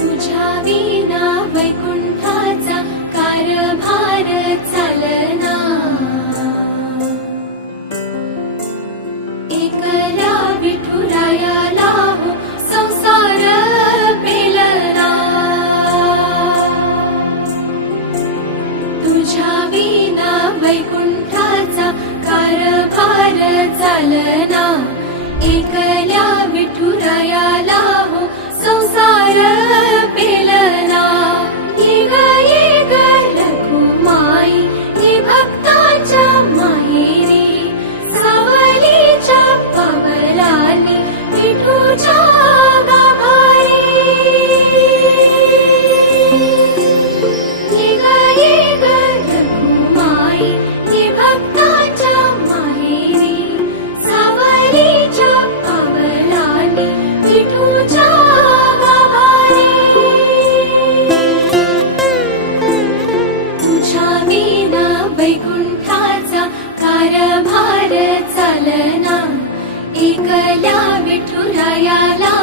तुझ्या विना वैकुंठाचा कारभार चालना, एकल्या विठुरायाला हो संसार पेलना। तुझ्या विना वैकुंठाचा कारभार चालना, एकल्या विठुरायाला हो संसार पेलना। ये ग रखुमाई ये भक्ताच्या माहेरी, सावलीच्या पावलांनी विठूच्या गाभारी। ये ग रखुमाई ये भक्ताच्या माहेरी, सावलीच्या पावलांनी विठूच्या गाभारी। तुझ्या विना वैकुंठाचा कारभार चालना, एकल्या विठुरायाला